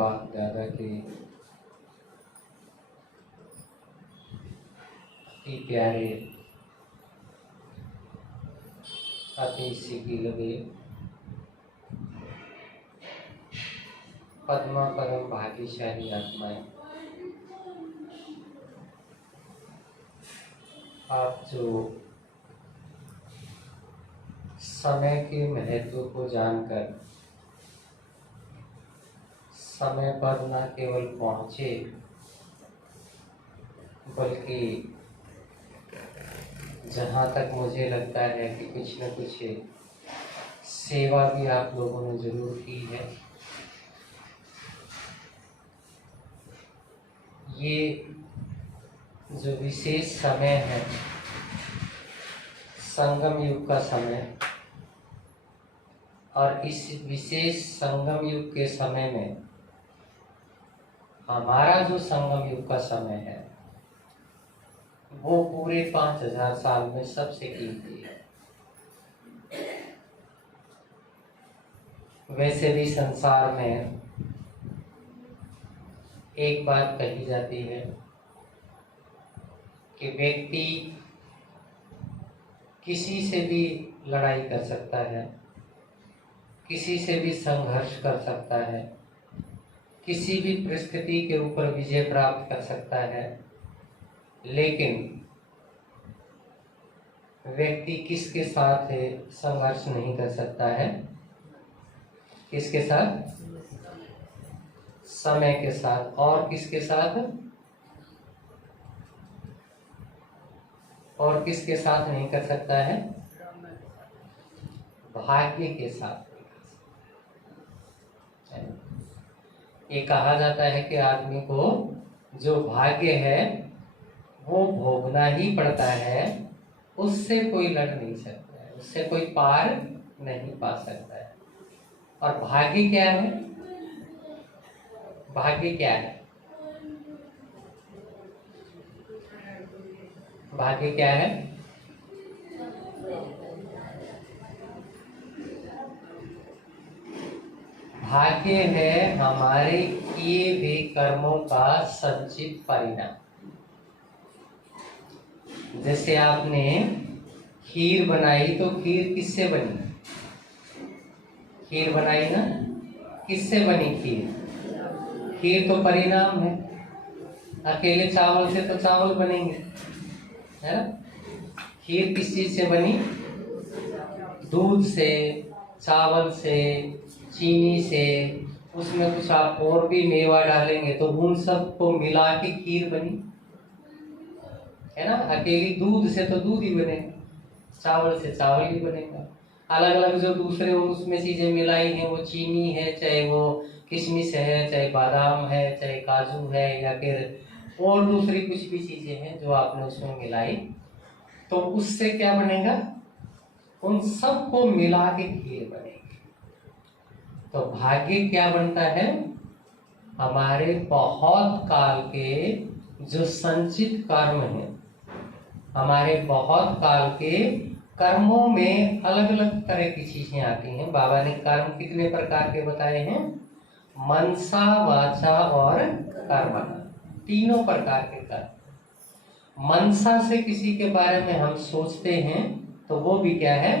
बाप दादा के अति प्यारे, अति सीधी लगे पद्मा परम भाग्यशाली आत्माएं, आप जो समय के महत्व को जानकर समय पर न केवल पहुँचे बल्कि जहाँ तक मुझे लगता है कि कुछ न कुछ सेवा भी आप लोगों ने जरूर की है। ये जो विशेष समय है, संगम युग का समय, और इस विशेष संगम युग के समय में हमारा जो संगम युग का समय है वो पूरे 5000 साल में सबसे कीमती है। वैसे भी संसार में एक बात कही जाती है कि व्यक्ति किसी से भी लड़ाई कर सकता है, किसी से भी संघर्ष कर सकता है, किसी भी परिस्थिति के ऊपर विजय प्राप्त कर सकता है, लेकिन व्यक्ति किसके साथ संघर्ष नहीं कर सकता है? किसके साथ? समय के साथ। और किसके साथ? और किसके साथ नहीं कर सकता है? भाग्य के साथ। ये कहा जाता है कि आदमी को जो भाग्य है वो भोगना ही पड़ता है, उससे कोई लड़ नहीं सकता है, उससे कोई पार नहीं पा सकता है। और भाग्य क्या है? भाग्य क्या है? भाग्य क्या है? भाग्य है हमारे किए हुए कर्मों का संचित परिणाम। जैसे आपने खीर बनाई तो खीर किससे बनी? खीर बनाई ना, किससे बनी खीर? खीर तो परिणाम है। अकेले चावल से तो चावल बनेंगे, है ना? खीर किस चीज से बनी? दूध से, चावल से, चीनी से, उसमें कुछ आप और भी मेवा डालेंगे तो उन सब को मिला के खीर बनी, है ना? अकेली दूध से तो दूध ही बनेगा, चावल से चावल ही बनेगा। अलग अलग जो दूसरे उसमें चीजें मिलाई हैं, वो चीनी है, चाहे वो किशमिश है, चाहे बादाम है, चाहे काजू है, या फिर और दूसरी कुछ भी चीजें हैं जो आपने उसमें मिलाई, तो उससे क्या बनेगा? उन सबको मिला के खीर बनेगी। तो भाग्य क्या बनता है? हमारे बहुत काल के जो संचित कर्म हैं, हमारे बहुत काल के कर्मों में अलग अलग तरह की चीजें आती हैं। बाबा ने कर्म कितने प्रकार के बताए हैं? मनसा, वाचा और कर्म, तीनों प्रकार के कर्म। मनसा से किसी के बारे में हम सोचते हैं तो वो भी क्या है?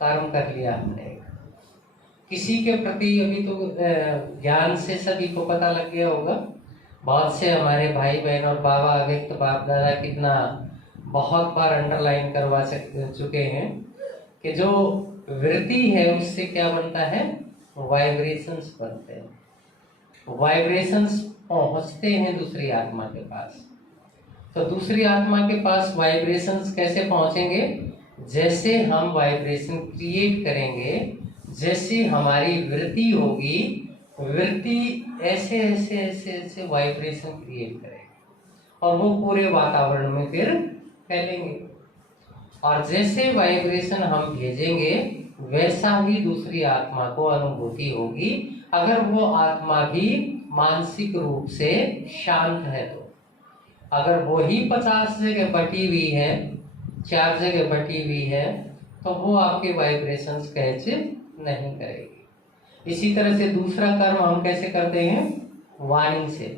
कर्म कर लिया हमने। किसी के प्रति अभी तो ज्ञान से सभी को पता लग गया होगा, बहुत से हमारे भाई बहन और बाबा अव्यक्त बाप दादा कितना बहुत बार अंडरलाइन करवा चुके हैं कि जो वृत्ति है उससे क्या बनता है? वाइब्रेशंस बनते हैं। वाइब्रेशंस पहुंचते हैं दूसरी आत्मा के पास। तो दूसरी आत्मा के पास वाइब्रेशंस कैसे पहुंचेंगे? जैसे हम वाइब्रेशन क्रिएट करेंगे, जैसे हमारी वृत्ति होगी, वृत्ति ऐसे ऐसे ऐसे ऐसे वाइब्रेशन क्रिएट करेगी और वो पूरे वातावरण में फिर फैलेंगे। और जैसे वाइब्रेशन हम भेजेंगे वैसा ही दूसरी आत्मा को अनुभूति होगी, अगर वो आत्मा भी मानसिक रूप से शांत है तो। अगर वो ही 50 जगह बटी हुई है, 4 जगह बटी हुई है, तो वो आपके वाइब्रेशंस कैच नहीं करेगी। इसी तरह से दूसरा कर्म हम कैसे करते हैं? वाणी से,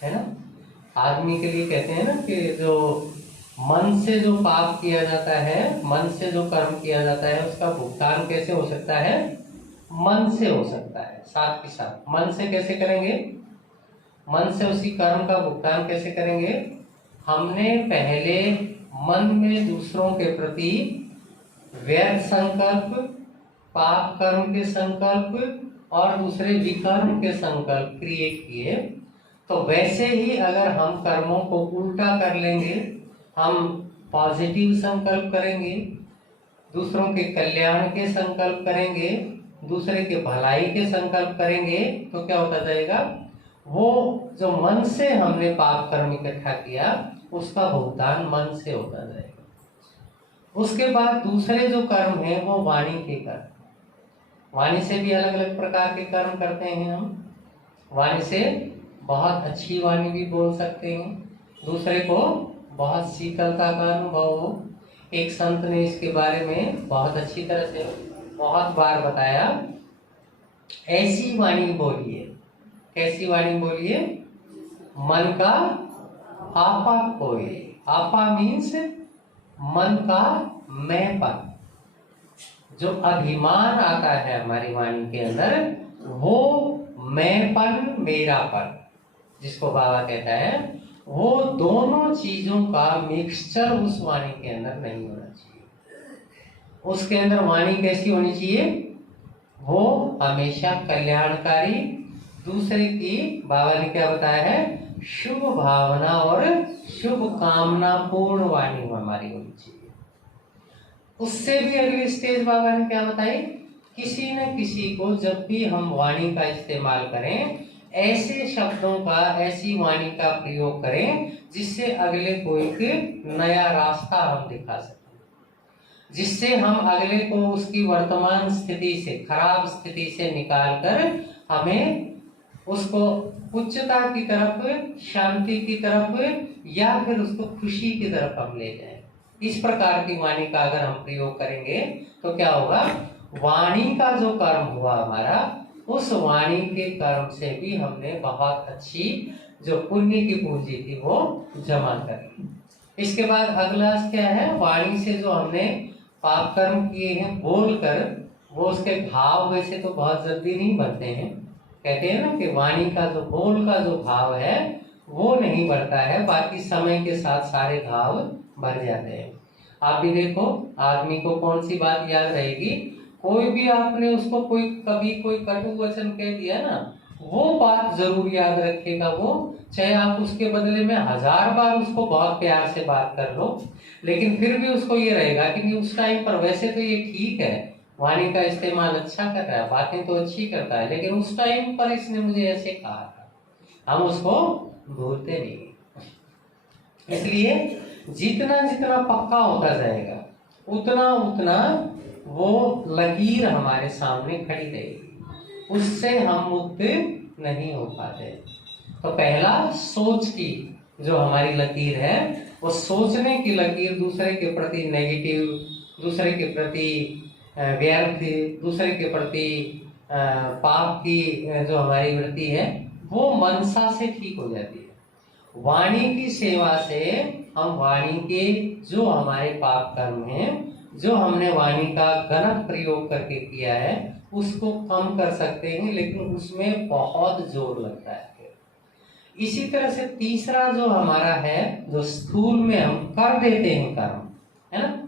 है ना। आदमी के लिए कहते हैं ना कि जो मन से जो पाप किया जाता है, मन से जो कर्म किया जाता है, उसका भुगतान कैसे हो सकता है? मन से हो सकता है। साथ के साथ मन से कैसे करेंगे? मन से उसी कर्म का भुगतान कैसे करेंगे? हमने पहले मन में दूसरों के प्रति व्यर्थ संकल्प, पाप कर्म के संकल्प और दूसरे विकर्म के संकल्प क्रिएट किए। तो वैसे ही अगर हम कर्मों को उल्टा कर लेंगे, हम पॉजिटिव संकल्प करेंगे, दूसरों के कल्याण के संकल्प करेंगे, दूसरे के भलाई के संकल्प करेंगे, तो क्या होता जाएगा? वो जो मन से हमने पाप कर्म इकट्ठा किया, उसका भुगतान मन से होता जाएगा। उसके बाद दूसरे जो कर्म है वो वाणी के कर्म। वाणी से भी अलग अलग प्रकार के कर्म करते हैं हम। वाणी से बहुत अच्छी वाणी भी बोल सकते हैं, दूसरे को बहुत शीतलता का अनुभव हो। एक संत ने इसके बारे में बहुत अच्छी तरह से बहुत बार बताया, ऐसी वाणी बोलिए। कैसी वाणी बोलिए? मन का आपा खोए। आपा मीन्स मन का मैंपन। जो अभिमान आता है हमारी वाणी के अंदर, वो मैंपन, मेरापन, जिसको बाबा कहता है, वो दोनों चीजों का मिक्सचर उस वाणी के अंदर नहीं होना चाहिए। उसके अंदर वाणी कैसी होनी चाहिए? वो हमेशा कल्याणकारी, दूसरे की, बाबा ने क्या बताया है, शुभ भावना और शुभ कामना पूर्ण वाणी हमारी होनी चाहिए। उससे भी अगली स्टेज बाबा ने क्या बताई? किसी न किसी को जब भी हम वाणी का इस्तेमाल करें, ऐसे शब्दों का, ऐसी वाणी का प्रयोग करें जिससे अगले को एक नया रास्ता हम दिखा सकें, जिससे हम अगले को उसकी वर्तमान स्थिति से, खराब स्थिति से निकालकर हमें उसको उच्चता की तरफ, शांति की तरफ, या फिर उसको खुशी की तरफ हम ले जाएं। इस प्रकार की वाणी का अगर हम प्रयोग करेंगे तो क्या होगा? वाणी का जो कर्म हुआ हमारा, उस वाणी के कर्म से भी हमने बहुत अच्छी जो पुण्य की पूंजी थी वो जमा कर ली। इसके बाद अगला क्या है? वाणी से जो हमने पाप कर्म किए हैं बोलकर, वो उसके भाव वैसे तो बहुत जल्दी नहीं बनते हैं। कहते हैं ना कि वाणी का जो, बोल का जो भाव है वो नहीं बढ़ता है, बाकी समय के साथ सारे भाव बढ़ जाते हैं। आप भी देखो, आदमी को कौन सी बात याद रहेगी? कोई भी आपने उसको कभी कोई कटु वचन कह दिया ना, वो बात जरूर याद रखेगा वो, चाहे आप उसके बदले में 1000 बार उसको बहुत प्यार से बात कर लो, लेकिन फिर भी उसको ये रहेगा कि नहीं, उस टाइम पर वैसे तो ये ठीक है, वाणी का इस्तेमाल अच्छा कर रहा है, बातें तो अच्छी करता है, लेकिन उस टाइम पर इसने मुझे ऐसे कहा था। हम उसको भूलते नहीं। इसलिए जितना जितना पक्का होता जाएगा, उतना उतना वो लकीर हमारे सामने खड़ी रहेगी, उससे हम मुक्त नहीं हो पाते। तो पहला सोच की जो हमारी लकीर है, वो सोचने की लकीर, दूसरे के प्रति नेगेटिव, दूसरे के प्रति व्यर्थ, दूसरे के प्रति पाप की जो हमारी वृत्ति है, वो मनसा से ठीक हो जाती है। वाणी की सेवा से हम वाणी के जो हमारे पाप कर्म हैं, जो हमने वाणी का गलत प्रयोग करके किया है, उसको कम कर सकते हैं, लेकिन उसमें बहुत जोर लगता है। इसी तरह से तीसरा जो हमारा है, जो स्थूल में हम कर देते हैं कर्म, है ना।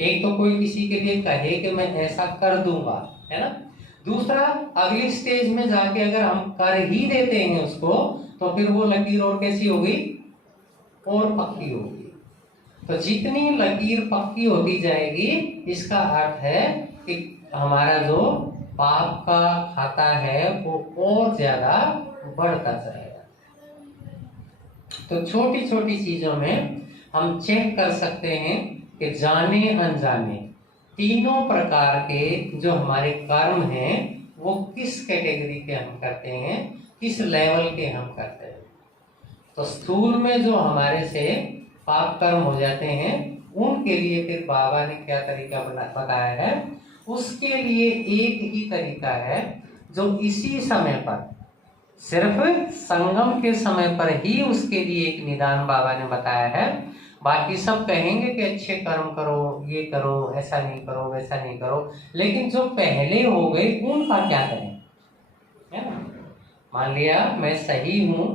एक तो कोई किसी के लिए कहे कि मैं ऐसा कर दूंगा, है ना। दूसरा, अगली स्टेज में जाके अगर हम कर ही देते हैं उसको, तो फिर वो लकीर और कैसी होगी? और पक्की होगी। तो जितनी लकीर पक्की होती जाएगी, इसका अर्थ है कि हमारा जो पाप का खाता है वो और ज्यादा बढ़ता जाएगा। तो छोटी छोटी चीजों में हम चेक कर सकते हैं कि जाने अनजाने तीनों प्रकार के जो हमारे कर्म हैं, वो किस कैटेगरी के हम करते हैं, किस लेवल के हम करते हैं। तो स्थूल में जो हमारे से पाप कर्म हो जाते हैं, उनके लिए फिर बाबा ने क्या तरीका बताया है? उसके लिए एक ही तरीका है, जो इसी समय पर सिर्फ संगम के समय पर ही उसके लिए एक निदान बाबा ने बताया है। बाकी सब कहेंगे कि अच्छे कर्म करो, ये करो, ऐसा नहीं करो, वैसा नहीं करो, लेकिन जो पहले हो गए उनका क्या करें, है ना। मान लिया मैं सही हूँ,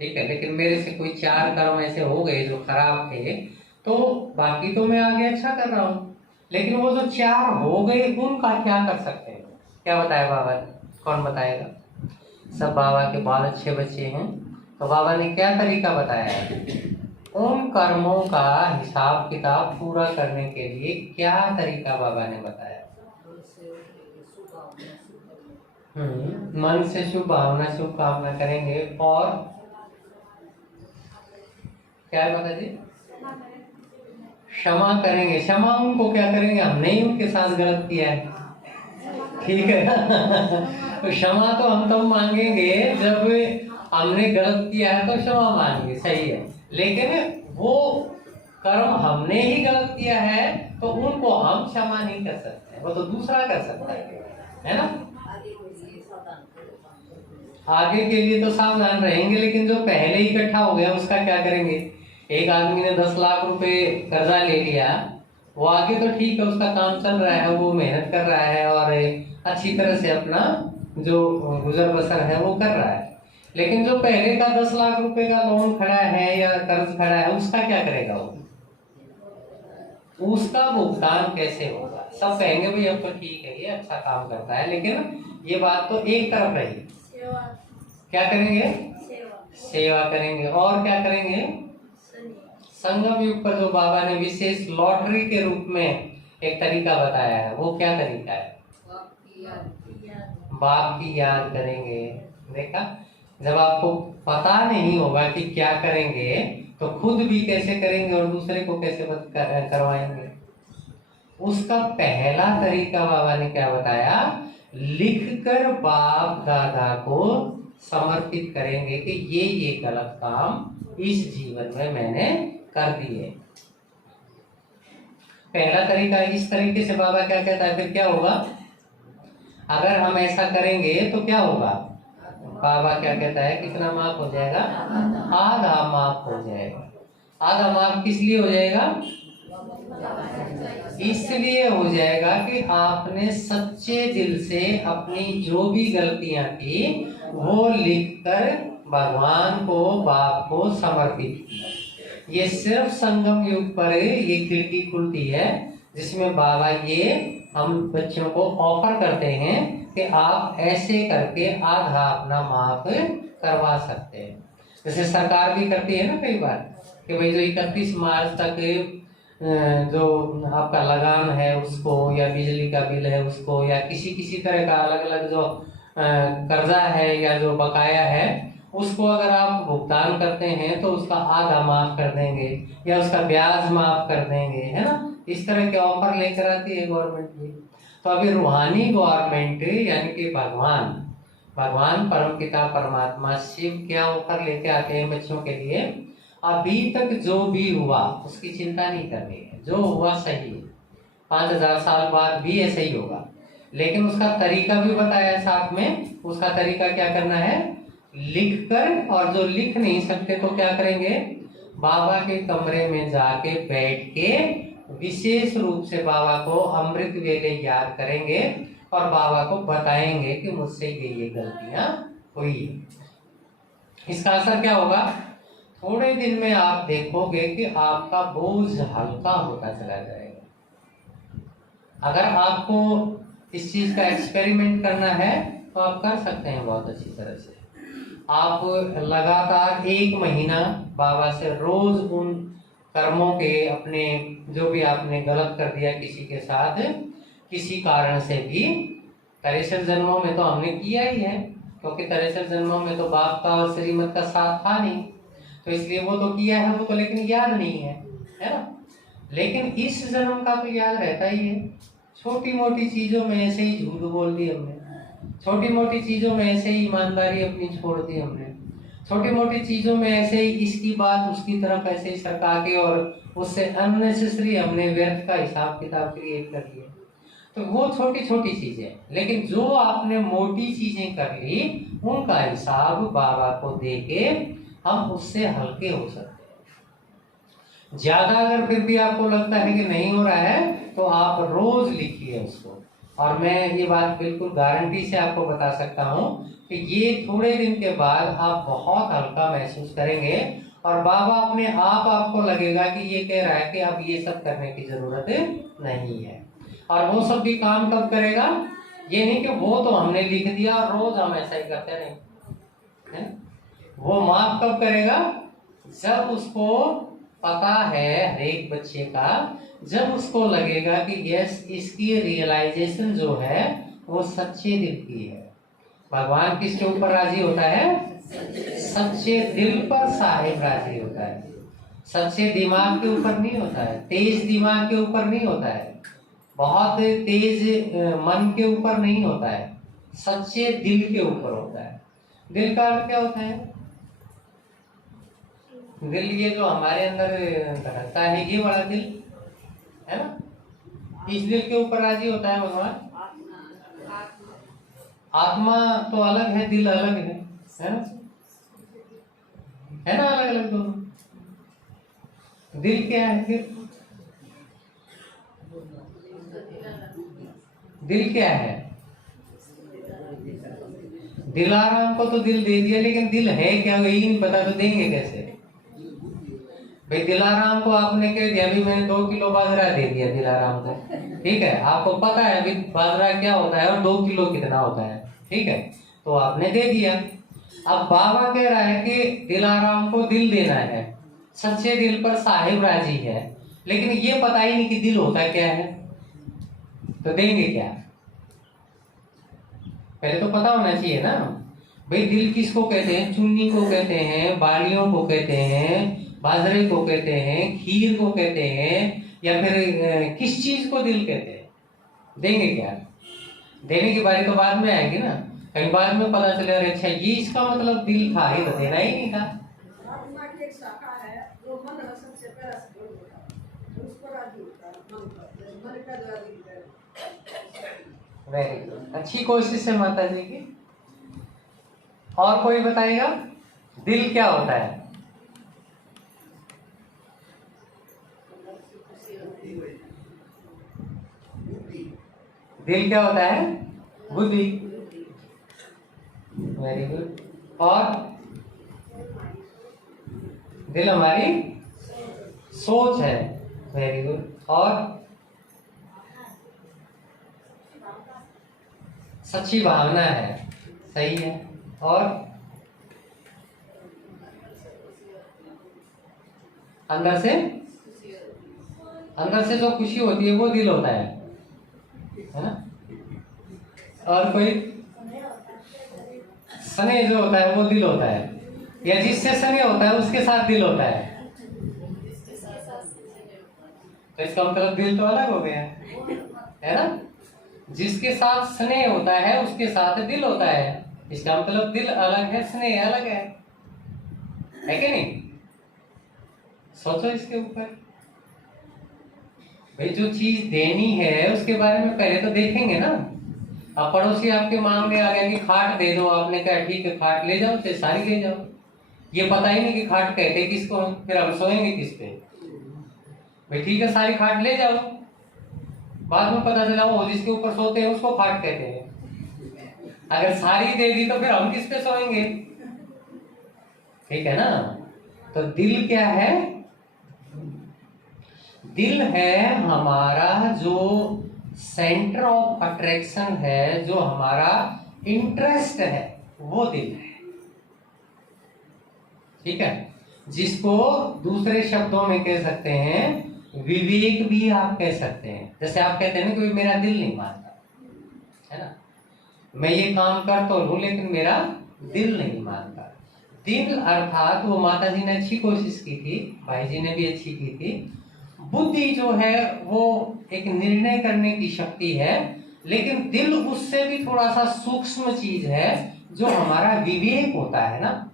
ठीक है, लेकिन मेरे से कोई 4 कर्म ऐसे हो गए जो खराब थे, तो बाकी तो मैं आगे अच्छा कर रहा हूँ, लेकिन वो जो 4 हो गए उनका क्या कर सकते हैं। क्या बताया बाबा ने, कौन बताएगा। सब बाबा के बहुत अच्छे बच्चे हैं, तो बाबा ने क्या तरीका बताया है, उन कर्मों का हिसाब किताब पूरा करने के लिए क्या तरीका बाबा ने बताया। मन से शुभ भावना, शुभ कामना करेंगे, और क्या है माता जी, क्षमा करेंगे। क्षमा उनको क्या करेंगे, हमने ही उनके साथ गलत किया है, ठीक है। तो क्षमा तो हम तब मांगेंगे जब हमने गलत किया है, तो क्षमा मांगेंगे, सही है, लेकिन वो कर्म हमने ही गलत किया है तो उनको हम क्षमा नहीं कर सकते, वो तो दूसरा कर सकता है ना। आगे के लिए तो सावधान रहेंगे, लेकिन जो पहले इकट्ठा हो गया उसका क्या करेंगे। एक आदमी ने 10 लाख रुपए कर्जा ले लिया, वो आगे तो ठीक है, उसका काम चल रहा है, वो मेहनत कर रहा है और अच्छी तरह से अपना जो गुजर बसर है वो कर रहा है, लेकिन जो पहले का 10 लाख रुपए का लोन खड़ा है या कर्ज खड़ा है, उसका क्या करेगा वो, उसका भुगतान कैसे होगा। सब कहेंगे भाई अब तो ठीक है, ये अच्छा काम करता है, लेकिन ये बात तो एक तरफ रही। क्या करेंगे, सेवा करेंगे, और क्या करेंगे, संगम युग पर जो बाबा ने विशेष लॉटरी के रूप में एक तरीका बताया है, वो क्या तरीका है, बाप की याद करेंगे। देखा, जब आपको पता नहीं होगा कि क्या करेंगे तो खुद भी कैसे करेंगे और दूसरे को कैसे करवाएंगे। उसका पहला तरीका बाबा ने क्या बताया, लिखकर बाप दादा को समर्पित करेंगे कि ये गलत काम इस जीवन में मैंने कर दिए। पहला तरीका, इस तरीके से बाबा क्या कहता है, फिर क्या होगा, अगर हम ऐसा करेंगे तो क्या होगा, बाबा क्या कहता है, कितना माफ हो जाएगा, आधा माफ हो जाएगा। आधा माफ किस लिए हो जाएगा, इसलिए हो जाएगा कि आपने सच्चे दिल से अपनी जो भी गलतियां थी वो लिखकर भगवान को, बाप को समर्पित किया। ये सिर्फ संगम युग पर ये खिड़की खुलती है जिसमें बाबा ये हम बच्चों को ऑफर करते हैं कि आप ऐसे करके आधा अपना माफ करवा सकते हैं। जैसे सरकार भी करती है ना कई बार कि भाई जो 31 मार्च तक जो आपका लगान है उसको, या बिजली का बिल है उसको, या किसी तरह का अलग अलग जो कर्जा है या जो बकाया है उसको अगर आप भुगतान करते हैं तो उसका आधा माफ कर देंगे या उसका ब्याज माफ कर देंगे, है ना। इस तरह के ऑफर लेकर आती है गवर्नमेंट भी। तो अभी रूहानी गवर्नमेंट यानी कि भगवान परम पिता परमात्मा शिव क्या ऑफर लेके आते हैं बच्चों के लिए, अभी तक जो भी हुआ उसकी चिंता नहीं करनी है, जो हुआ सही है, 5000 साल बाद भी ऐसे ही होगा, लेकिन उसका तरीका भी बताया साथ में। उसका तरीका क्या करना है, लिखकर, और जो लिख नहीं सकते तो क्या करेंगे, बाबा के कमरे में जाके बैठ के विशेष रूप से बाबा को अमृत वेले याद करेंगे और बाबा को बताएंगे कि मुझसे ये गलतियां हुई। इसका असर क्या होगा, थोड़े दिन में आप देखोगे कि आपका बोझ हल्का होता चला जाएगा। अगर आपको इस चीज का एक्सपेरिमेंट करना है तो आप कर सकते हैं बहुत अच्छी तरह से। आप लगातार 1 महीना बाबा से रोज उन कर्मों के, अपने जो भी आपने गलत कर दिया किसी के साथ किसी कारण से भी, 63 जन्मों में तो हमने किया ही है, क्योंकि 63 जन्मों में तो बाप का और श्रीमत का साथ था नहीं, तो इसलिए वो तो किया है, वो तो लेकिन याद नहीं है ना। लेकिन इस जन्म का तो याद रहता ही है। छोटी मोटी चीजों में ऐसे ही झूठ बोल दी हमने, छोटी मोटी चीजों में ऐसे ही ईमानदारी अपनी छोड़ दी हमने, छोटी मोटी चीजों में ऐसे ही इसकी बात उसकी तरफ ऐसे ही सरका के और उससे अननेसेसरी हमने व्यर्थ का हिसाब किताब क्रिएट कर लिया। तो वो छोटी छोटी चीजें, लेकिन जो आपने मोटी चीजें कर ली उनका हिसाब बाबा को देके हम उससे हल्के हो सकते हैं। ज्यादा अगर फिर भी आपको लगता है कि नहीं हो रहा है तो आप रोज लिखिए उसको। और मैं ये बात बिल्कुल गारंटी से आपको बता सकता हूँ कि ये थोड़े दिन के बाद आप बहुत हल्का महसूस करेंगे और बाबा अपने आप आपको लगेगा कि ये कह रहा है कि अब ये सब करने की जरूरत नहीं है। और वो सब भी काम कब करेगा, ये नहीं कि वो तो हमने लिख दिया और रोज हम ऐसा ही करते रहें, है ना? वो माफ कब करेगा, जब उसको पता है हर एक बच्चे का, जब उसको लगेगा कि यस इसकी रियलाइजेशन जो है वो सच्चे दिल की है। भगवान किसके ऊपर राजी होता है, सच्चे दिल पर साहिब राजी होता है। सच्चे दिमाग के ऊपर नहीं होता है, तेज दिमाग के ऊपर नहीं होता है, बहुत तेज मन के ऊपर नहीं होता है, सच्चे दिल के ऊपर होता है। दिल का अर्थ क्या होता है, दिल ये जो हमारे अंदर धड़कता है ये वाला दिल है ना, इस दिल के ऊपर राजी होता है भगवान। आत्मा तो अलग है, दिल अलग है ना, है ना, अलग अलग दोनों। दिल क्या है फिर, दिल क्या है, दिलाराम को तो दिल दे दिया, लेकिन दिल है क्या वही नहीं पता, तो देंगे कैसे भाई। दिलाराम को आपने कह दिया अभी मैंने 2 किलो बाजरा दे दिया दिलाराम को, ठीक है, आपको पता है अभी बाजरा क्या होता है और 2 किलो कितना होता है, ठीक है, तो आपने दे दिया। अब बाबा कह रहा है कि दिलाराम को दिल देना है, सच्चे दिल पर साहिब राजी है, लेकिन ये पता ही नहीं कि दिल होता क्या है, तो देंगे क्या, पहले तो पता होना चाहिए ना भाई। दिल किसको कहते हैं, चुन्नी को कहते हैं, बालियों को कहते हैं, बाजरे को कहते हैं, खीर को कहते हैं, या फिर किस चीज को दिल कहते हैं, देंगे क्या। देने की बारी तो बाद में आएगी ना, कहीं बाद में पता चले अरे अच्छा ये इसका मतलब दिल था, ये तो देना ही नहीं था। वेरी गुड, अच्छी कोशिश है माता जी की। और कोई बताएगा दिल क्या होता है, दिल क्या होता है, बुद्धि, वेरी गुड। और दिल हमारी सोच है, वेरी गुड। और सच्ची भावना है, सही है। और अंदर से जो खुशी होती है वो दिल होता है ना। और कोई स्नेह जो होता है वो दिल होता है, या जिससे स्नेह होता है उसके साथ दिल होता है, तो इसका मतलब दिल तो अलग हो गया है ना। जिसके साथ स्नेह होता है उसके साथ दिल होता है, इसका मतलब दिल अलग है, स्नेह अलग है कि नहीं। सोचो इसके ऊपर भाई, जो चीज देनी है उसके बारे में पहले तो देखेंगे ना। अब पड़ोसी आपके मांगने आ गया कि खाट दे दो, आपने कहा ठीक है खाट ले जाओ, से सारी ले जाओ, ये पता ही नहीं कि खाट कहते किसको, फिर हम सोएंगे किस पे भाई। ठीक है सारी खाट ले जाओ, बाद में पता चला वो जिसके ऊपर सोते हैं उसको खाट कहते हैं। अगर सारी दे दी तो फिर हम किस पे सोएंगे, ठीक है ना। तो दिल क्या है, दिल है हमारा जो सेंटर ऑफ अट्रैक्शन है, जो हमारा इंटरेस्ट है, वो दिल है, ठीक है। जिसको दूसरे शब्दों में कह सकते हैं विवेक भी आप कह सकते हैं। जैसे आप कहते हैं ना कि मेरा दिल नहीं मानता, है ना, मैं ये काम कर तो लूं लेकिन मेरा दिल नहीं मानता। दिल अर्थात वो माता जी ने अच्छी कोशिश की थी, भाई जी ने भी अच्छी की थी। बुद्धि जो है वो एक निर्णय करने की शक्ति है, लेकिन दिल उससे भी थोड़ा सा सूक्ष्म चीज है, जो हमारा विवेक होता है ना,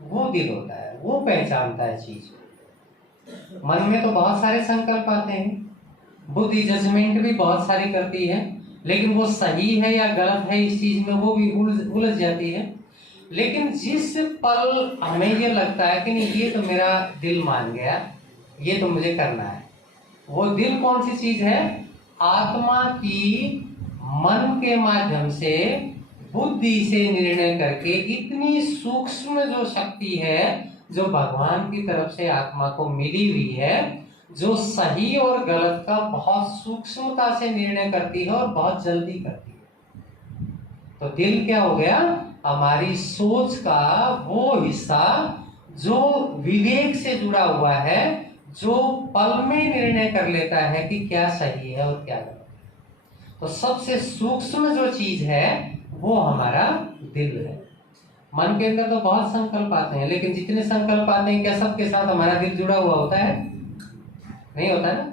वो दिल होता है, वो पहचानता है चीज। मन में तो बहुत सारे संकल्प आते हैं, बुद्धि जजमेंट भी बहुत सारी करती है, लेकिन वो सही है या गलत है इस चीज में वो भी उलझ जाती है। लेकिन जिस पल हमें ये लगता है कि नहीं ये तो मेरा दिल मान गया, ये तो मुझे करना है, वो दिल कौन सी चीज है? आत्मा की मन के माध्यम से बुद्धि से निर्णय करके इतनी सूक्ष्म जो शक्ति है जो भगवान की तरफ से आत्मा को मिली हुई है, जो सही और गलत का बहुत सूक्ष्मता से निर्णय करती है और बहुत जल्दी करती है। तो दिल क्या हो गया? हमारी सोच का वो हिस्सा जो विवेक से जुड़ा हुआ है, जो पल में निर्णय कर लेता है कि क्या सही है और क्या गलत है। तो सबसे सूक्ष्म जो चीज है वो हमारा दिल है। मन के अंदर तो बहुत संकल्प आते हैं, लेकिन जितने संकल्प आते हैं क्या सबके साथ हमारा दिल जुड़ा हुआ होता है? नहीं होता ना।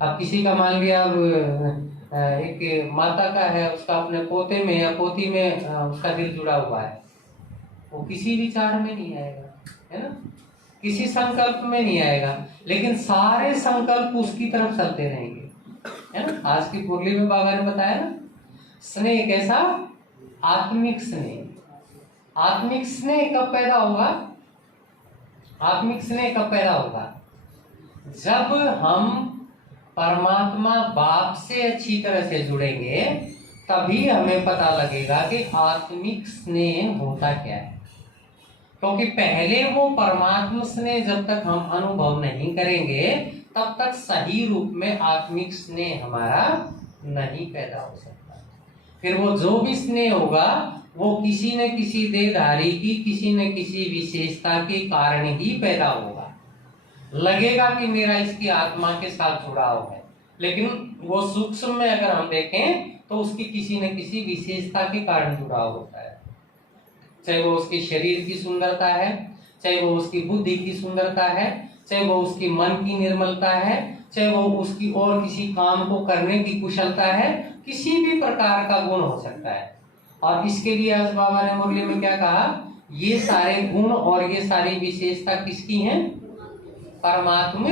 अब किसी का मान लिया, अब एक माता का है, उसका अपने पोते में या पोती में उसका दिल जुड़ा हुआ है, वो किसी विचार में नहीं आएगा, है ना, किसी संकल्प में नहीं आएगा, लेकिन सारे संकल्प उसकी तरफ चलते रहेंगे, है ना। आज की मुरली में बाबा ने बताया ना, स्नेह कैसा? आत्मिक स्नेह। आत्मिक स्नेह कब पैदा होगा? आत्मिक स्नेह कब पैदा होगा? जब हम परमात्मा बाप से अच्छी तरह से जुड़ेंगे, तभी हमें पता लगेगा कि आत्मिक स्नेह होता क्या है। क्योंकि पहले वो परमात्मा स्नेह जब तक हम अनुभव नहीं करेंगे, तब तक सही रूप में आत्मिक स्नेह हमारा नहीं पैदा हो सकता। फिर वो जो भी स्नेह होगा वो किसी न किसी देहधारी की किसी न किसी विशेषता के कारण ही पैदा होगा। लगेगा कि मेरा इसकी आत्मा के साथ जुड़ाव है, लेकिन वो सूक्ष्म में अगर हम देखें तो उसकी किसी न किसी विशेषता के कारण जुड़ाव होता है। चाहे वो उसके शरीर की सुंदरता है, चाहे वो उसकी बुद्धि की सुंदरता है, चाहे वो उसकी मन की निर्मलता है, चाहे वो उसकी और किसी काम को करने की कुशलता है, किसी भी प्रकार का गुण हो सकता है। और इसके लिए आज बाबा ने मुरली में क्या कहा? ये सारे गुण और ये सारी विशेषता किसकी हैं? परमात्मा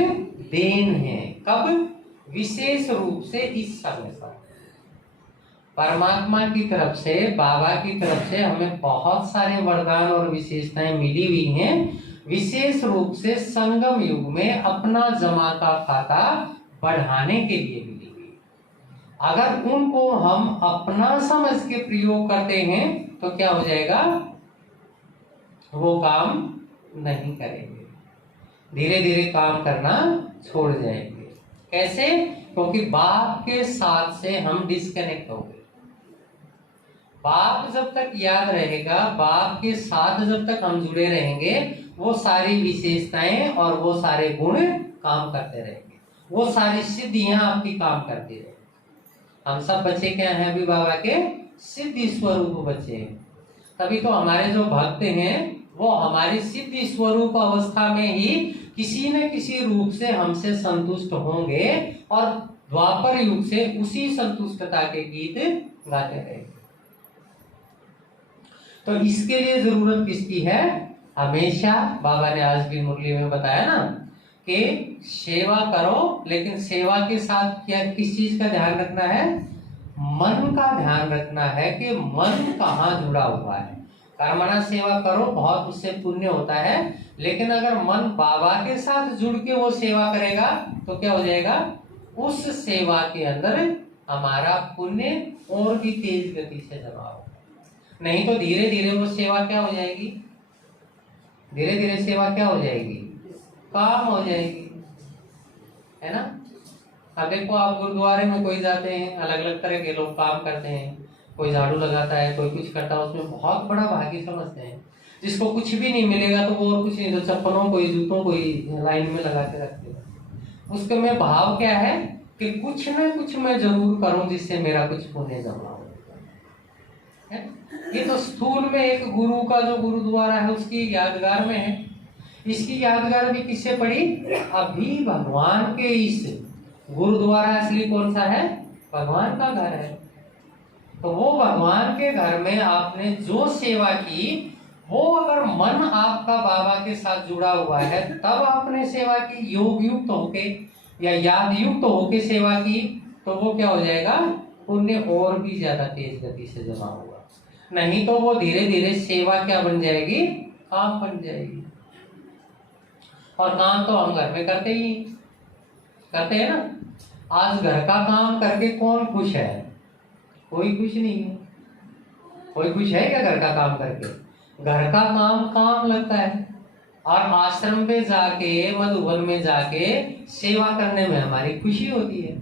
देन है। कब? विशेष रूप से इस समय पर परमात्मा की तरफ से, बाबा की तरफ से हमें बहुत सारे वरदान और विशेषताएं मिली हुई हैं, विशेष रूप से संगम युग में अपना जमा का खाता बढ़ाने के लिए मिली हुई। अगर उनको हम अपना समझ के प्रयोग करते हैं तो क्या हो जाएगा? वो काम नहीं करेंगे, धीरे धीरे काम करना छोड़ जाएंगे। कैसे? क्योंकि बाप के साथ से हम डिस्कनेक्ट हो गए। बाप जब तक याद रहेगा, बाप के साथ जब तक हम जुड़े रहेंगे, वो सारी विशेषताएं और वो सारे गुण काम करते रहेंगे, वो सारी सिद्धियां आपकी काम करती रहेंगी। हम सब बच्चे क्या हैं अभी? बाबा के सिद्धि स्वरूप बच्चे हैं। तभी तो हमारे जो भक्त हैं वो हमारी सिद्धि स्वरूप अवस्था में ही किसी न किसी रूप से हमसे संतुष्ट होंगे और द्वापर युग से उसी संतुष्टता के गीत गाते रहेंगे। तो इसके लिए जरूरत किसकी है? हमेशा बाबा ने आज भी मुरली में बताया ना कि सेवा करो, लेकिन सेवा के साथ क्या, किस चीज का ध्यान रखना है? मन का ध्यान रखना है कि मन कहाँ जुड़ा हुआ है। कर्मणा सेवा करो, बहुत उससे पुण्य होता है, लेकिन अगर मन बाबा के साथ जुड़ के वो सेवा करेगा तो क्या हो जाएगा? उस सेवा के अंदर हमारा पुण्य और भी तेज गति से जमा होगा। नहीं तो धीरे धीरे वो सेवा क्या हो जाएगी? धीरे धीरे सेवा क्या हो जाएगी? काम हो जाएगी, है ना। अब देखो, आप गुरुद्वारे में कोई जाते हैं, अलग अलग तरह के लोग काम करते हैं, कोई झाड़ू लगाता है, कोई कुछ करता है, उसमें बहुत बड़ा भागी समझते हैं। जिसको कुछ भी नहीं मिलेगा तो वो और कुछ नहीं, तो चप्पलों को, जूतों को लाइन में लगा के रखते हैं। उसके में भाव क्या है कि कुछ ना कुछ मैं जरूर करूं जिससे मेरा कुछ पुण्य जमा हो। ये तो स्थूल में एक गुरु का जो गुरुद्वारा है उसकी यादगार में है। इसकी यादगार भी किससे पड़ी? अभी भगवान के इस गुरुद्वारा असली कौन सा है? भगवान का घर है। तो वो भगवान के घर में आपने जो सेवा की, वो अगर मन आपका बाबा के साथ जुड़ा हुआ है, तब आपने सेवा की योग युक्त होके। या याद युक्त होके सेवा की, तो वो क्या हो जाएगा, पुण्य और भी ज्यादा तेज गति से जमा होगा। नहीं तो वो धीरे धीरे सेवा क्या बन जाएगी, काम बन जाएगी। और काम तो हम घर में करते ही करते हैं ना। आज घर का काम करके कौन खुश है, कोई खुश नहीं है। कोई खुश है क्या घर का काम करके? घर का काम काम लगता है। और आश्रम में जाके, मधुबन में जाके सेवा करने में हमारी खुशी होती है।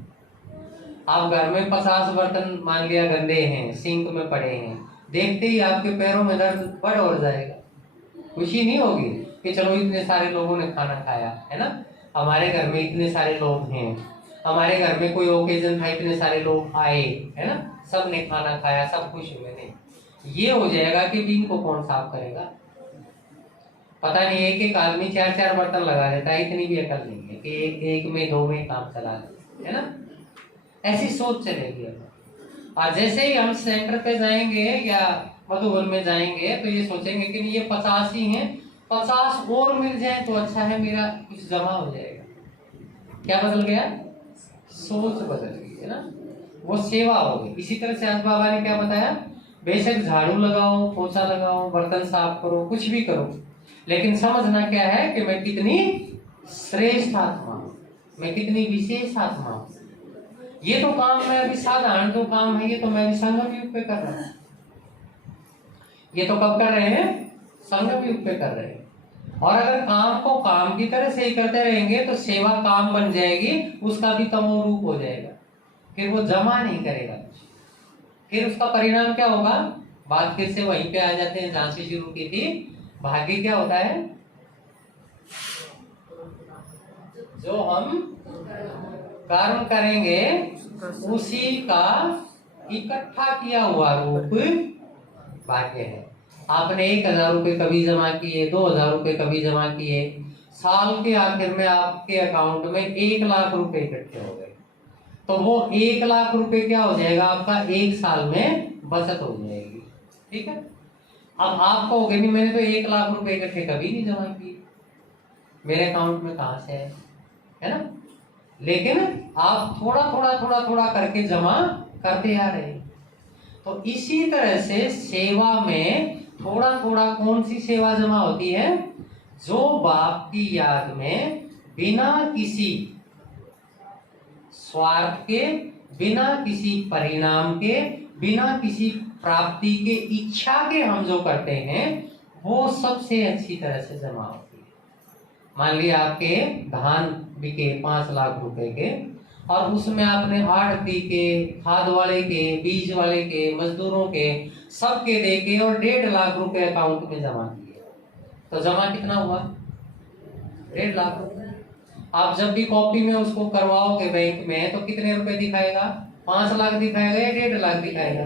आप घर में 50 बर्तन मान लिया गंदे हैं, सिंक में पड़े हैं, देखते ही आपके पैरों में दर्द बढ़ और जाएगा। खुशी नहीं होगी कि चलो इतने सारे लोगों ने खाना खाया, है ना, हमारे घर में इतने सारे लोग हैं, हमारे घर में कोई ओकेजन था, इतने सारे लोग आए, है ना, सब ने खाना खाया, सब खुश हुए। नहीं, ये हो जाएगा कि दिन को कौन साफ करेगा। पता नहीं, एक एक आदमी 4-4 बर्तन लगा देता है, इतनी भी अकल नहीं है कि एक में 2 में काम चला ले, है ना। ऐसी सोच चलेगी। और जैसे ही हम सेंटर पे जाएंगे या मधुबन में जाएंगे तो ये सोचेंगे कि ये 50 ही हैं, 50 और मिल जाए तो अच्छा है, मेरा कुछ जमा हो जाएगा। क्या बदल गया? सोच बदल गई, है ना, वो सेवा हो गई। इसी तरह से आज बाबा ने क्या बताया, बेशक झाड़ू लगाओ, पोछा लगाओ, बर्तन साफ करो, कुछ भी करो, लेकिन समझना क्या है कि मैं कितनी श्रेष्ठ आत्मा हूं, मैं कितनी विशेष आत्मा हूं। ये तो काम मैं अभी साधारण जो काम है, ये तो मैं अभी संगम युग पे कर रहा हूं। ये तो कब कर रहे हैं? संगम युग पे कर रहे हैं। और अगर काम को काम की तरह से ही करते रहेंगे तो सेवा काम बन जाएगी, उसका भी तमो रूप हो जाएगा, फिर वो जमा नहीं करेगा कुछ। फिर उसका परिणाम क्या होगा? बात फिर से वहीं पे आ जाते हैं जहां से शुरू की थी। भाग्य क्या होता है? जो हम कर्म करेंगे उसी का इकट्ठा किया हुआ रूप भाग्य है। आपने 1000 रुपए कभी जमा किए, 2000 रुपए कभी जमा किए, साल के आखिर में आपके अकाउंट में 1 लाख रुपए इकट्ठे हो गए, तो वो 1 लाख रुपए क्या हो जाएगा? आपका 1 साल में बचत हो जाएगी। ठीक है। अब आप कहोगे नहीं, मैंने तो 1 लाख रुपए इकट्ठे कभी नहीं जमा किए, मेरे अकाउंट में कहां से है ना। लेकिन आप थोड़ा थोड़ा करके जमा करते आ रहे हैं। तो इसी तरह से सेवा में थोड़ा थोड़ा कौन सी सेवा जमा होती है? जो बाप की याद में बिना किसी स्वार्थ के, बिना किसी परिणाम के, बिना किसी प्राप्ति के इच्छा के हम जो करते हैं, वो सबसे अच्छी तरह से जमा होती है। मान लिया आपके धान बिके 5 लाख रुपए के, और उसमें आपने आढ़ती के, खाद वाले के, बीज वाले के, मजदूरों के, सबके दे के और 1.5 लाख रुपए अकाउंट में जमा किए, तो जमा कितना हुआ? 1.5 लाख रुपए। आप जब भी कॉपी में उसको करवाओगे बैंक में तो कितने रुपए दिखाएगा? 5 लाख दिखाएगा या 1.5 लाख दिखाएगा?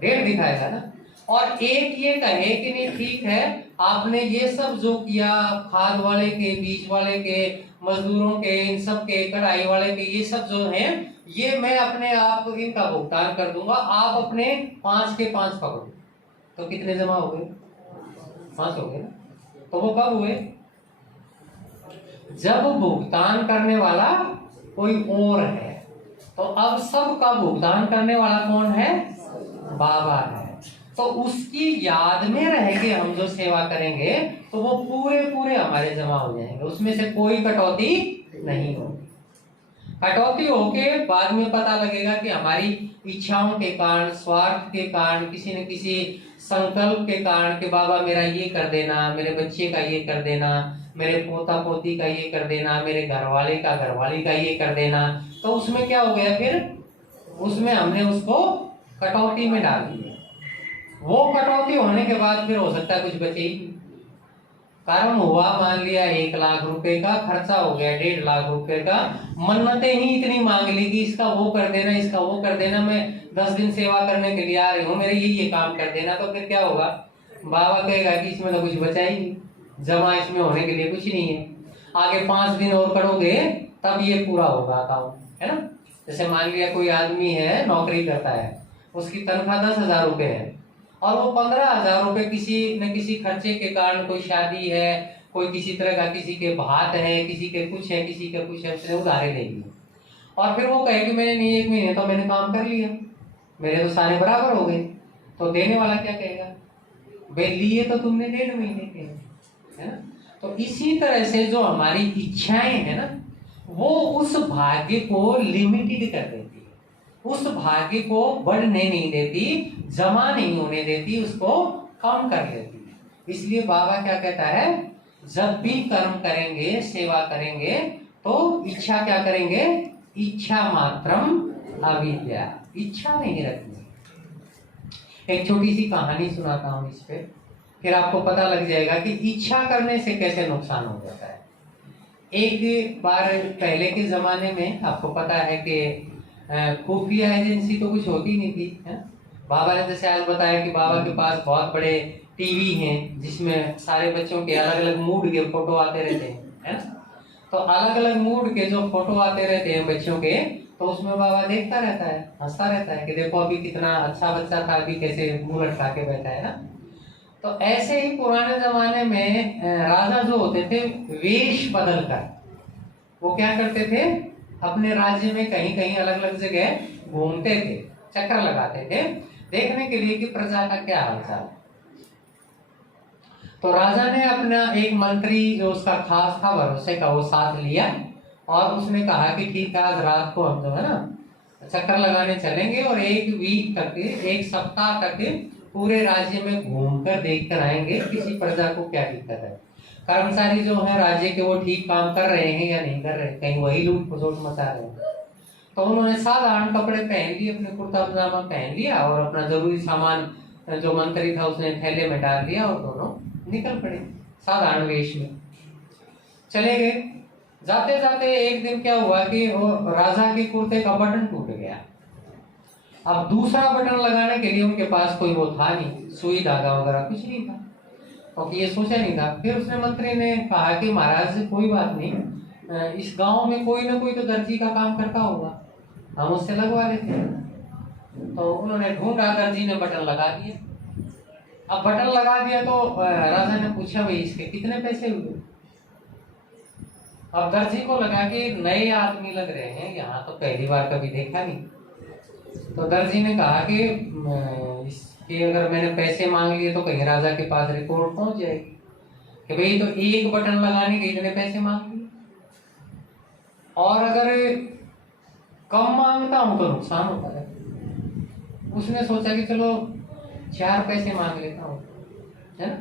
1.5 दिखाएगा ना। और एक ये कहे कि नहीं ठीक है, आपने ये सब जो किया, खाद वाले के, बीज वाले के, मजदूरों के, इन सब के, कढ़ाई वाले के, ये सब जो हैं, ये मैं अपने आप इनका भुगतान कर दूंगा, आप अपने 5 के 5 पकड़ो, तो कितने जमा हो गए? 5 हो गए ना। तो वो कब हुए? जब भुगतान करने वाला कोई और है। तो अब सबका भुगतान करने वाला कौन है? बाबा है। तो उसकी याद में रह के हम जो सेवा करेंगे तो वो पूरे पूरे हमारे जमा हो जाएंगे, उसमें से कोई कटौती नहीं होगी। कटौती होके बाद में पता लगेगा कि हमारी इच्छाओं के कारण, स्वार्थ के कारण, किसी न किसी संकल्प के कारण कि बाबा मेरा ये कर देना, मेरे बच्चे का ये कर देना, मेरे पोता पोती का ये कर देना, मेरे घरवाले का, घरवाली का ये कर देना, तो उसमें क्या हो गया? फिर उसमें हमने उसको कटौती में डाल दिया। वो कटौती होने के बाद फिर हो सकता है कुछ बचे ही। कारण हुआ मान लिया 1 लाख रुपए का, खर्चा हो गया 1.5 लाख रुपए का, मन्नतें ही इतनी मांग ली कि इसका वो कर देना, इसका वो कर देना, मैं 10 दिन सेवा करने के लिए आ रही हूँ, मेरे ये काम कर देना। तो फिर क्या होगा? बाबा कहेगा कि इसमें तो कुछ बचा ही नहीं, जमा इसमें होने के लिए कुछ नहीं है, आगे 5 दिन और करोगे तब ये पूरा होगा अकाउंट, है ना। जैसे मान लिया कोई आदमी है, नौकरी करता है, उसकी तनख्वाह 10,000 रुपए है, और वो 15,000 रुपए किसी न किसी खर्चे के कारण, कोई शादी है, कोई किसी तरह का, किसी के भात है, किसी के कुछ है, किसी के कुछ है, उसने उधारे ले लिए और फिर वो कहे कि मैंने नहीं, 1 महीने तो मैंने काम कर लिया, मेरे तो सारे बराबर हो गए। तो देने वाला क्या कहेगा, वे लिए तो तुमने 1.5 महीने के, है ना। तो इसी तरह से जो हमारी इच्छाएं है ना, वो उस भाग्य को लिमिटेड कर देती है, उस भाग्य को बढ़ने नहीं देती, जमा नहीं होने देती, उसको कम कर लेती है। इसलिए बाबा क्या कहता है, जब भी कर्म करेंगे, सेवा करेंगे, तो इच्छा क्या करेंगे, इच्छा मात्रम अविद्या, इच्छा नहीं रखनी। एक छोटी सी कहानी सुनाता हूं इस पे, फिर आपको पता लग जाएगा कि इच्छा करने से कैसे नुकसान हो जाता है। एक बार पहले के जमाने में आपको पता है कि खुफिया एजेंसी तो कुछ होती नहीं थी, है? बाबा ने जैसे आज बताया कि बाबा के पास बहुत बड़े टीवी हैं जिसमें सारे बच्चों के अलग अलग मूड के फोटो आते रहते हैं, है ना। तो अलग अलग मूड के जो फोटो आते रहते हैं बच्चों के, तो उसमें बाबा देखता रहता है, हंसता रहता है कि देखो अभी कितना अच्छा बच्चा था, अभी कैसे मुंह लटका के बैठा है ना। तो ऐसे ही पुराने जमाने में राजा जो होते थे, वेश बदल कर वो क्या करते थे, अपने राज्य में कहीं कहीं अलग अलग जगह घूमते थे, चक्कर लगाते थे, देखने के लिए कि प्रजा का क्या हालचाल है। तो राजा ने अपना एक मंत्री जो उसका खास था, भरोसे का, वो साथ लिया और उसने कहा कि ठीक है, आज रात को हम जो है ना चक्कर लगाने चलेंगे और 1 वीक तक, 1 सप्ताह तक पूरे राज्य में घूमकर देख कर आएंगे किसी प्रजा को क्या दिक्कत है, कर्मचारी जो है राज्य के वो ठीक काम कर रहे हैं या नहीं कर रहे, कहीं वही लूट खसोट मचा रहे हैं। तो उन्होंने साधारण कपड़े पहन लिए, अपने कुर्ता पजामा पहन लिया और अपना जरूरी सामान जो मंत्री था उसने थैले में डाल दिया और दोनों निकल पड़े साधारण वेश में, चले गए। जाते जाते एक दिन क्या हुआ कि वो राजा के कुर्ते का बटन टूट गया। अब दूसरा बटन लगाने के लिए उनके पास कोई वो था नहीं, सुई धागा वगैरह कुछ नहीं था, क्योंकि ये सोचा नहीं था। फिर उसने मंत्री ने कहा कि महाराज कोई बात नहीं, इस गांव में कोई ना कोई तो दर्जी का काम करता होगा, हम उससे लगवा लेते हैं। तो उन्होंने ढूंढा, दर्जी ने बटन लगा दिया। अब बटन लगा दिया तो राजा ने पूछा भाई इसके कितने पैसे हुए। अब दर्जी को लगा कि नए आदमी लग रहे हैं, यहाँ तो पहली बार कभी देखा नहीं। तो दर्जी ने कहा कि इसके अगर मैंने पैसे मांग लिए तो कहीं राजा के पास रिपोर्ट पहुंच जाएगी कि भाई तो एक बटन लगाने के इतने पैसे मांग लिए, और अगर कम मांगता हूं तो नुकसान होता है। उसने सोचा कि चलो 4 पैसे मांग लेता हूँ, है ना,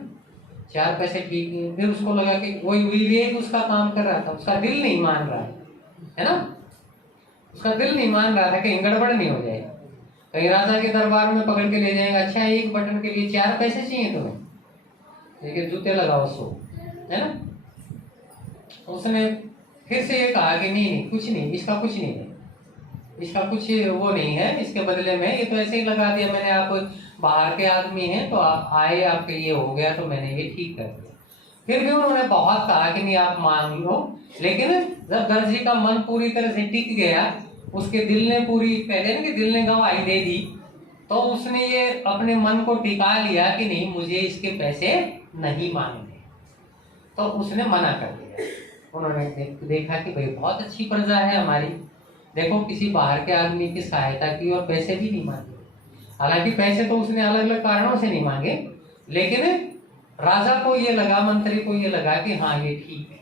4 पैसे ठीक है। फिर उसको लगा कि वही विवेक उसका काम कर रहा था, उसका दिल नहीं मान रहा है ना, उसका दिल नहीं मान रहा था कि गड़बड़ नहीं हो जाए, कहीं राजा के दरबार में पकड़ के ले जाएंगे, अच्छा एक बटन के लिए 4 पैसे चाहिए तुम्हें, देखिए जूते लगाओ सो, है ना। उसने फिर से ये कहा कि नहीं कुछ नहीं, इसका कुछ नहीं है, इसका कुछ वो नहीं है, इसके बदले में ये तो ऐसे ही लगा दिया मैंने, आप बाहर के आदमी हैं तो आप आए, आपके ये हो गया तो मैंने ये ठीक कर दिया। फिर भी उन्होंने बहुत कहा कि नहीं आप मान लो, लेकिन जब दर्जी का मन पूरी तरह से टिक गया, उसके दिल ने पूरी, कहते हैं कि दिल ने गवाही दे दी, तो उसने ये अपने मन को टिका लिया कि नहीं मुझे इसके पैसे नहीं मांगने, तो उसने मना कर दिया। उन्होंने देखा कि भाई बहुत अच्छी प्रजा है हमारी, देखो किसी बाहर के आदमी की सहायता की और पैसे भी नहीं मांगे। हालांकि पैसे तो उसने अलग अलग कारणों से नहीं मांगे, लेकिन राजा को ये लगा, मंत्री को ये लगा कि हाँ ये ठीक है,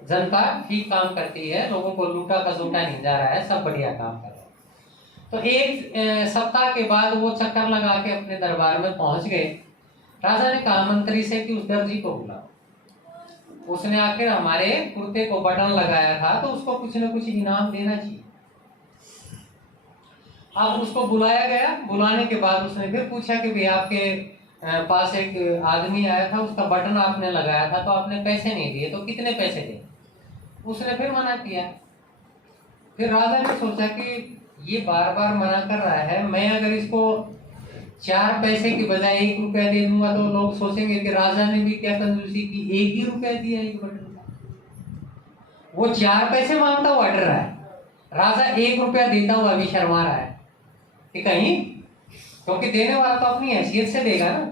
जनता ठीक काम करती है, लोगों को लूटा खसोटा नहीं जा रहा है, सब बढ़िया काम कर रहा है। तो 1 सप्ताह के बाद वो चक्कर लगा के अपने दरबार में पहुंच गए। राजा ने कहा मंत्री से कि उस दर्जी को बुलाओ, उसने आखिर हमारे कुर्ते को बटन लगाया था तो उसको कुछ न कुछ इनाम देना चाहिए। अब उसको बुलाया गया, बुलाने के बाद उसने फिर पूछा कि भाई आपके पास एक आदमी आया था, उसका बटन आपने लगाया था तो आपने पैसे नहीं दिए, तो कितने पैसे दे। उसने फिर मना किया। फिर राजा ने सोचा कि ये बार बार मना कर रहा है, मैं अगर इसको 4 पैसे के बजाय 1 रुपया दे दूंगा तो लोग सोचेंगे कि राजा ने भी क्या कंजूसी की, 1 ही रुपया दिया एक बटन का। वो 4 पैसे मांगता हुआ डर रहा है, राजा 1 रुपया देता हुआ भी शर्मा रहा है कि कहीं, क्योंकि देने वाला तो अपनी हैसियत से देगा ना,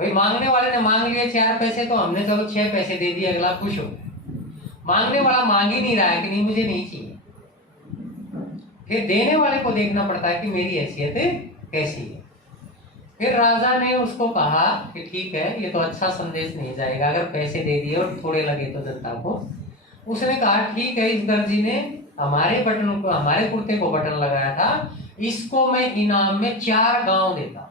भाई मांगने वाले ने मांग लिए 4 पैसे, तो हमने चलो 6 पैसे दे दिए, अगला खुश हो गया। मांगने वाला मांग ही नहीं रहा है कि नहीं मुझे नहीं चाहिए। फिर देने वाले को देखना पड़ता है कि मेरी हैसियत कैसी है। फिर राजा ने उसको कहा कि ठीक है, ये तो अच्छा संदेश नहीं जाएगा अगर पैसे दे दिए और थोड़े लगे तो जनता को। उसने कहा ठीक है, इस दर्जी ने हमारे बटन को, हमारे कुर्ते को बटन लगाया था, इसको मैं इनाम में 4 गांव देता।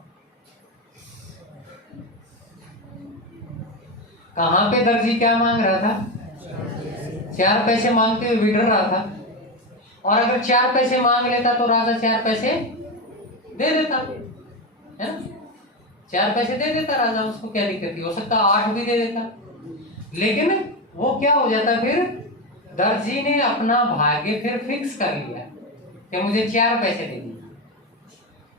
कहां पे दर्जी क्या मांग रहा था? 4 पैसे मांगते हुए बिगड़ रहा था। और अगर 4 पैसे मांग लेता तो राजा 4 पैसे दे देता, है ना? 4 पैसे दे देता राजा, उसको क्या दिक्कत थी? हो सकता 8 भी दे देता। लेकिन वो क्या हो जाता, फिर दर्जी ने अपना भाग्य फिर फिक्स कर लिया कि मुझे 4 पैसे दे दिए।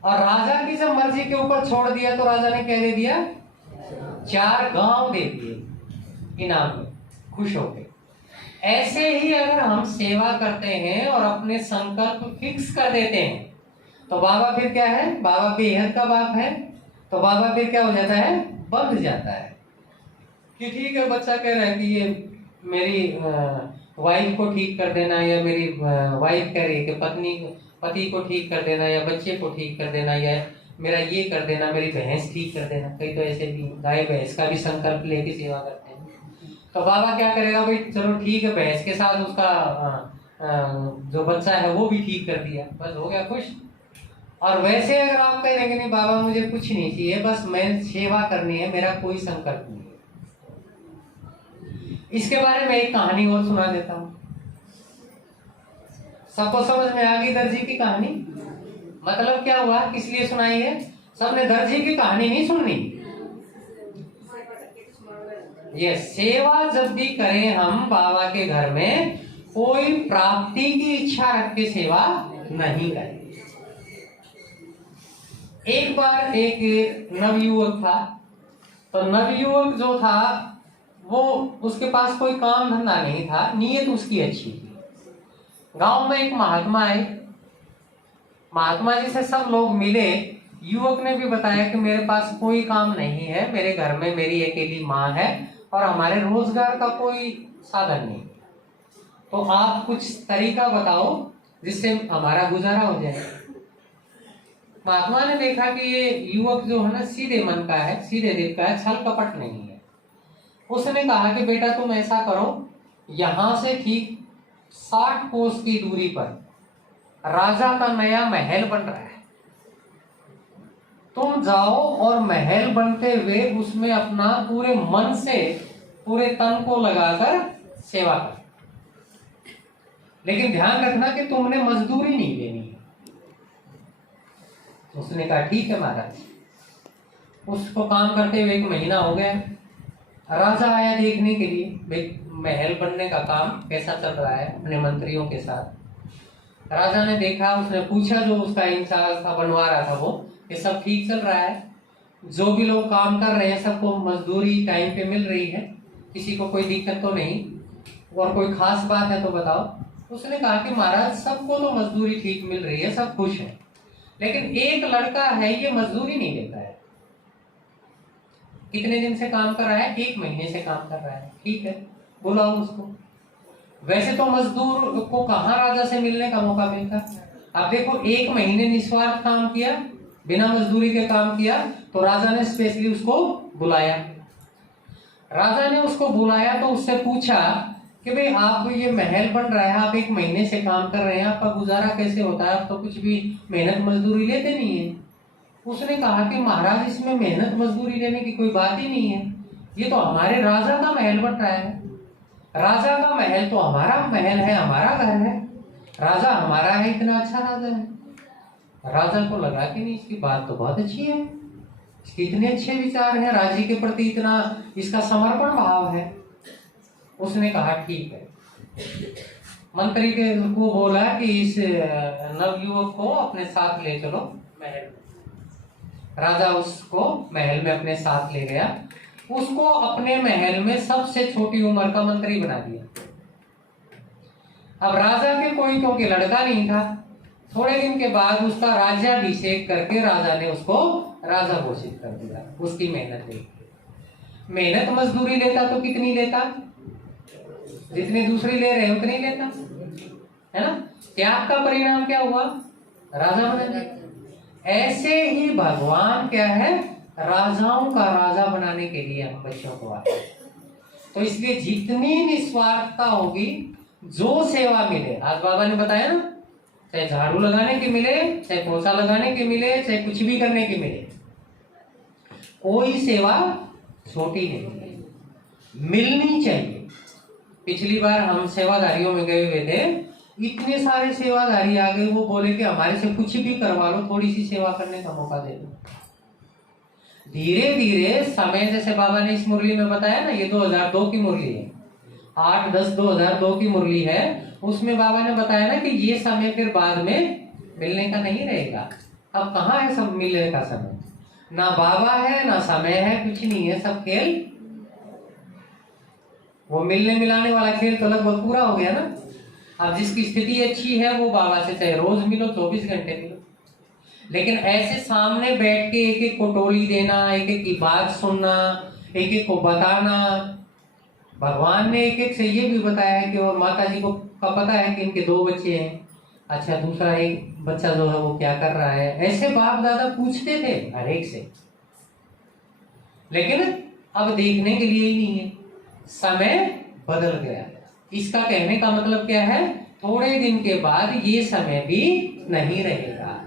और राजा की जब मर्जी के ऊपर छोड़ दिया तो राजा ने क्या दे दिया? 4 गांव दे दिए इनाम में, खुश हो गए। ऐसे ही अगर हम सेवा करते हैं और अपने संकल्प फिक्स कर देते हैं तो बाबा फिर क्या है? बाबा बेहद का बाप है, तो बाबा फिर क्या हो जाता है? बंध जाता है कि ठीक है, बच्चा कह रहा है कि ये मेरी वाइफ को ठीक कर देना, या मेरी वाइफ कह रही है कि पति को ठीक कर देना, या बच्चे को ठीक कर देना, या मेरा ये कर देना, मेरी भैंस ठीक कर देना। कई तो ऐसे भी गाय भैंस का भी संकल्प लेके सेवा करते हैं। तो बाबा क्या करेगा? भाई चलो ठीक है, भैंस के साथ उसका जो बच्चा है वो भी ठीक कर दिया, बस हो गया खुश। और वैसे अगर आप कह रहे हैं कि नहीं बाबा मुझे कुछ नहीं चाहिए, बस मैं सेवा करनी है, मेरा कोई संकल्प नहीं है। इसके बारे में एक कहानी और सुना देता हूं। सबको समझ में आ गई दर्जी की कहानी? मतलब क्या हुआ, किस लिए सुनाई है? सबने दर्जी की कहानी नहीं सुननी। ये सेवा जब भी करें हम बाबा के घर में, कोई प्राप्ति की इच्छा रख के सेवा नहीं करें। एक बार एक नवयुवक था, तो नवयुवक जो था वो, उसके पास कोई काम धंधा नहीं था, नीयत उसकी अच्छी थी। गांव में एक महात्मा आए, महात्मा जी से सब लोग मिले। युवक ने भी बताया कि मेरे पास कोई काम नहीं है, मेरे घर में मेरी अकेली माँ है और हमारे रोजगार का कोई साधन नहीं, तो आप कुछ तरीका बताओ जिससे हमारा गुजारा हो जाए। महात्मा ने देखा कि ये युवक जो है ना सीधे मन का है, सीधे दिल का है, छल कपट नहीं है। उसने कहा कि बेटा तुम ऐसा करो, यहां से ठीक 60 कोस की दूरी पर राजा का नया महल बन रहा है, तुम जाओ और महल बनते हुए उसमें अपना पूरे मन से, पूरे तन को लगाकर सेवा कर, लेकिन ध्यान रखना कि तुमने मजदूरी नहीं लेनी है। उसने कहा ठीक है महाराज। उसको काम करते हुए 1 महीना हो गया। राजा आया देखने के लिए महल बनने का काम कैसा चल रहा है अपने मंत्रियों के साथ। राजा ने देखा, उसने पूछा जो उसका इंचार्ज था, बनवा रहा था वो, कि सब ठीक चल रहा है, जो भी लोग काम कर रहे हैं सबको मजदूरी टाइम पे मिल रही है, किसी को कोई दिक्कत तो नहीं, और कोई खास बात है तो बताओ। उसने कहा कि महाराज सबको तो मजदूरी ठीक मिल रही है, सब खुश है, लेकिन एक लड़का है ये मजदूरी नहीं देता है। कितने दिन से काम कर रहा है? 1 महीने से काम कर रहा है। ठीक है, बुलाओ उसको। वैसे तो मजदूर को कहाँ राजा से मिलने का मौका मिलता। अब देखो 1 महीने निस्वार्थ काम किया, बिना मजदूरी के काम किया, तो राजा ने स्पेशली उसको बुलाया। राजा ने उसको बुलाया तो उससे पूछा कि भाई आप ये महल बन रहा है, आप 1 महीने से काम कर रहे हैं, आपका गुजारा कैसे होता है? आप तो कुछ भी मेहनत मजदूरी लेते नहीं है। उसने कहा कि महाराज इसमें मेहनत मजदूरी लेने की कोई बात ही नहीं है, ये तो हमारे राजा का महल बन रहा है। राजा का महल तो हमारा महल है, हमारा घर है, राजा हमारा है, इतना अच्छा राजा है। राजा को लगा कि नहीं इसकी बात तो बहुत अच्छी है, इसके इतने अच्छे विचार हैं, राज्य के प्रति इतना इसका समर्पण भाव है। उसने कहा ठीक है। मंत्री के को बोला कि इस नवयुवक को अपने साथ ले चलो महल। राजा उसको महल में अपने साथ ले गया, उसको अपने महल में सबसे छोटी उम्र का मंत्री बना दिया। अब राजा के कोई क्योंकि लड़का नहीं था, थोड़े दिन के बाद उसका राज्याभिषेक करके राजा ने उसको राजा घोषित कर दिया, उसकी मेहनत देख के। मेहनत मजदूरी लेता तो कितनी लेता? जितनी दूसरी ले रहे उतनी लेता, है ना। त्याग का परिणाम क्या हुआ? राजा बना दिया। ऐसे ही भगवान क्या है, राजाओं का राजा बनाने के लिए हम बच्चों को आते हैं। तो इसलिए जितनी निस्वार्थता होगी, जो सेवा मिले, आज बाबा ने बताया ना, चाहे झाड़ू लगाने की मिले, चाहे पोछा लगाने की मिले, चाहे कुछ भी करने की मिले, कोई सेवा छोटी नहीं, मिलनी चाहिए। पिछली बार हम सेवाधारियों में गए हुए थे, इतने सारे सेवाधारी आ गए, वो बोले कि हमारे से कुछ भी करवा लो, थोड़ी सी सेवा करने का मौका दे दो। धीरे धीरे समय, जैसे बाबा ने इस मुरली में बताया ना, ये 2002 की मुरली है, 8-10-2002 की मुरली है, उसमें बाबा ने बताया ना कि ये समय फिर बाद में मिलने का नहीं रहेगा। अब कहाँ है सब मिलने का समय? ना बाबा है, ना समय है, कुछ नहीं है, सब खेल, वो मिलने मिलाने वाला खेल तो लगभग पूरा हो गया ना। अब जिसकी स्थिति अच्छी है वो बाबा से चाहे रोज मिलो, 24 घंटे मिलो, लेकिन ऐसे सामने बैठ के एक एक को टोली देना, एक एक की बात सुनना, एक एक को बताना। भगवान ने एक एक से ये भी बताया है कि और माता जी को का पता है कि इनके 2 बच्चे हैं, अच्छा दूसरा एक बच्चा जो है वो क्या कर रहा है, ऐसे बाप दादा पूछते थे हर एक से। लेकिन अब देखने के लिए ही नहीं है, समय बदल गया। इसका कहने का मतलब क्या है, थोड़े दिन के बाद ये समय भी नहीं रहेगा।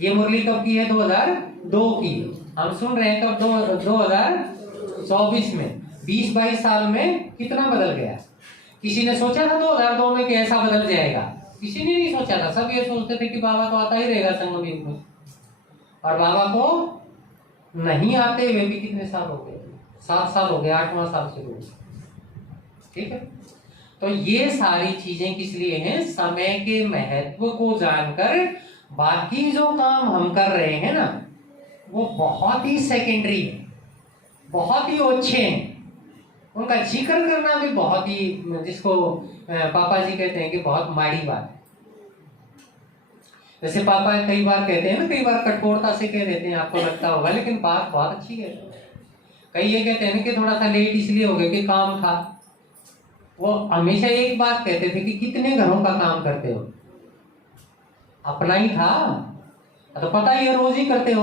ये मुरली कब की है? 2002 की। हम सुन रहे हैं कब? 2024 में। 20-22 साल में कितना बदल गया। किसी ने सोचा था 2002 में कि ऐसा बदल जाएगा? किसी ने नहीं सोचा था। सब ये सोचते थे कि बाबा तो आता ही रहेगा संगम युग में, और बाबा को नहीं आते हुए भी कितने साल हो गए? 7 साल हो गए, 8वां साल से हो। ठीक है, तो ये सारी चीजें किस लिए हैं? समय के महत्व को जानकर बाकी जो काम हम कर रहे हैं ना, वो बहुत ही सेकेंडरी है, बहुत ही अच्छे हैं, उनका जिक्र करना भी बहुत ही, जिसको पापा जी कहते हैं कि बहुत माड़ी बात है। जैसे पापा कई बार कहते हैं ना, कई बार कठोरता से कह देते हैं, आपको लगता होगा, लेकिन बात बहुत अच्छी है। कई ये कहते हैं कि थोड़ा सा लेट इसलिए हो गया कि काम था। वो हमेशा एक बात कहते थे कि कितने घरों का काम करते हो? अपना ही था तो पता ही है, रोज ही करते हो,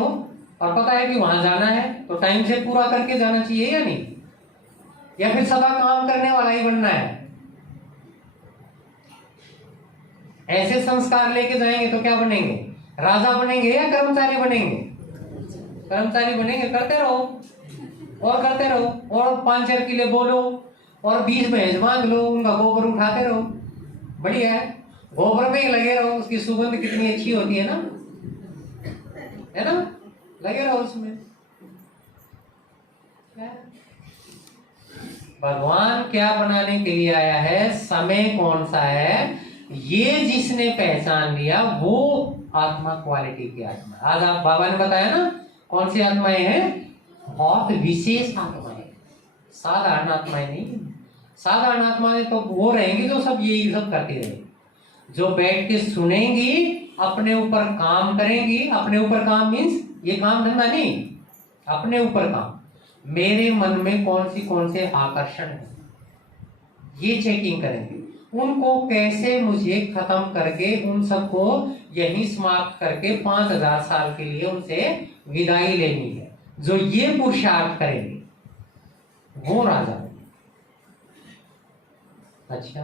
और पता है कि वहां जाना है तो टाइम से पूरा करके जाना चाहिए या नहीं? या फिर सदा काम करने वाला ही बनना है? ऐसे संस्कार लेके जाएंगे तो क्या बनेंगे? राजा बनेंगे या कर्मचारी बनेंगे? कर्मचारी बनेंगे। करते रहो और करते रहो, और 5-4 किलो बोलो, और 20 भैंस मांग लो, उनका गोबर उठाते रहो, बढ़िया है। गोबर में ही लगे रहो, उसकी सुगंध कितनी अच्छी होती है ना, है ना, लगे रहो उसमें। भगवान क्या बनाने के लिए आया है? समय कौन सा है, ये जिसने पहचान लिया वो आत्मा क्वालिटी की आत्मा। आज आप बाबा ने बताया ना कौन सी आत्माएं हैं? बहुत विशेष आत्माएं, साधारण आत्माएं नहीं। साधारण आत्माएं तो वो रहेंगी जो सब यही सब करती रहेंगी, जो बैठ के सुनेंगी, अपने ऊपर काम करेंगी। अपने ऊपर काम मीन्स ये काम धंधा नहीं, अपने ऊपर काम। मेरे मन में कौन से आकर्षण है, ये चेकिंग करेंगे। उनको कैसे मुझे खत्म करके उन सबको यही समाप्त करके 5000 साल के लिए उनसे विदाई लेनी है। जो ये पुरुषार्थ करेंगे वो राजा। अच्छा,